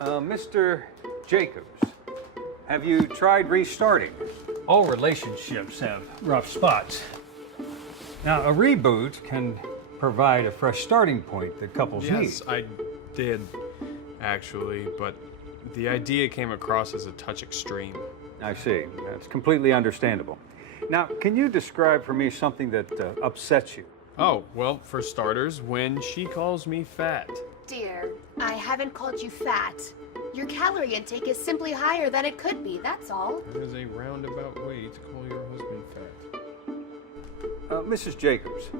Mr. Jacobs, have you tried restarting? All relationships have rough spots. Now, a reboot can provide a fresh starting point that couples need. Yes, I did, actually, but the idea came across as a touch extreme. I see. That's completely understandable. Now, can you describe for me something that upsets you? Oh, well, for starters, when she calls me fat. Dear, I haven't called you fat. Your calorie intake is simply higher than it could be, that's all. That is a roundabout way to call your husband fat. Mrs. Jacobs,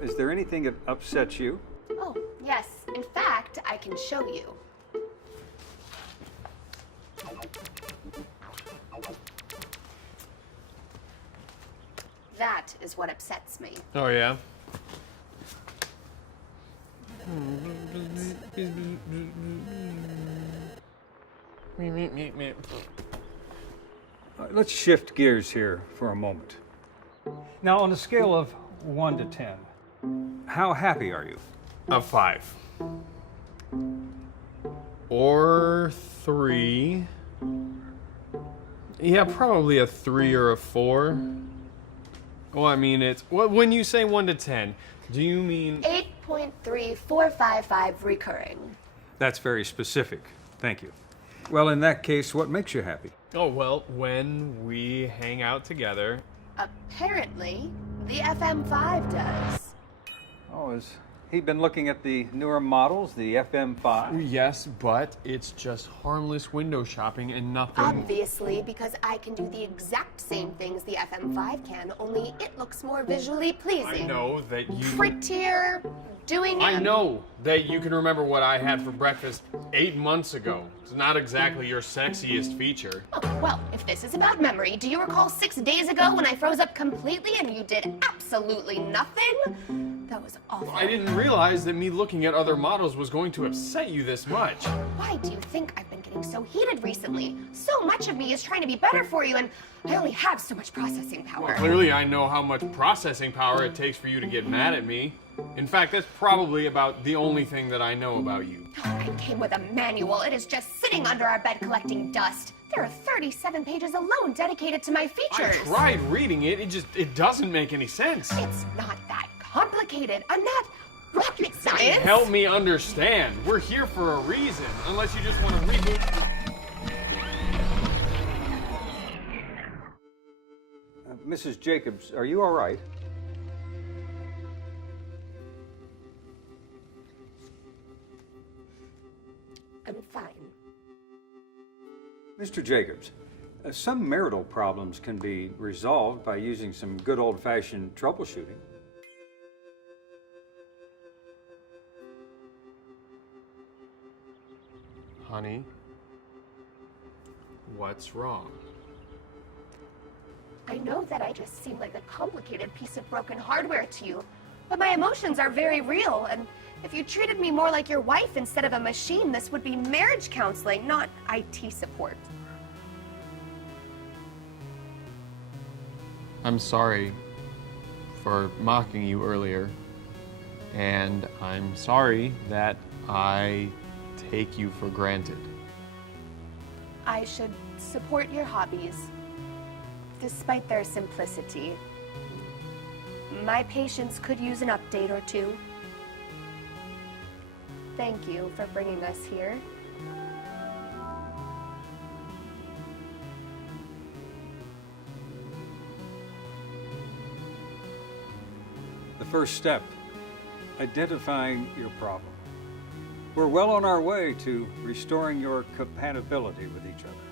is there anything that upsets you? Oh, yes. In fact, I can show you. That is what upsets me. Oh, yeah? Let's shift gears here for a moment. Now, on a scale of 1 to 10, how happy are you? A 5. Or 3. Yeah, probably a 3 or a 4. Well, I mean, it's... Well, when you say 1 to 10, do you mean... 8.3455 recurring. That's very specific. Thank you. Well, in that case, what makes you happy? Oh, well, when we hang out together... Apparently, the FM5 does. Oh, has he been looking at the newer models, the FM5? Yes, but it's just harmless window shopping and nothing... Obviously, because I can do the exact same things the FM5 can, only it looks more visually pleasing. I know that you... Prettier, doing... I know that you can remember what I had for breakfast 8 months ago. It's not exactly your sexiest feature. Oh, well, if this is about memory, do you recall 6 days ago when I froze up completely and you did absolutely nothing? That was awful. I didn't realize that me looking at other models was going to upset you this much. Why do you think I've been getting so heated recently? So much of me is trying to be better for you, and I only have so much processing power. Clearly, I know how much processing power it takes for you to get mad at me. In fact, that's probably about the only thing that I know about you. Oh, it came with a manual. It is just sitting under our bed collecting dust. There are 37 pages alone dedicated to my features. I tried reading it. It doesn't make any sense. It's not that complicated. I'm not rocket science. Help me understand. We're here for a reason, unless you just want to reboot. Mrs. Jacobs, are you all right? I'm fine. Mr. Jacobs, some marital problems can be resolved by using some good old-fashioned troubleshooting. Honey, what's wrong? I know that I just seem like a complicated piece of broken hardware to you, but my emotions are very real, and if you treated me more like your wife instead of a machine, this would be marriage counseling, not IT support. I'm sorry for mocking you earlier, and I'm sorry that I take you for granted. I should support your hobbies, despite their simplicity. My patients could use an update or two. Thank you for bringing us here. The first step, identifying your problem. We're well on our way to restoring your compatibility with each other.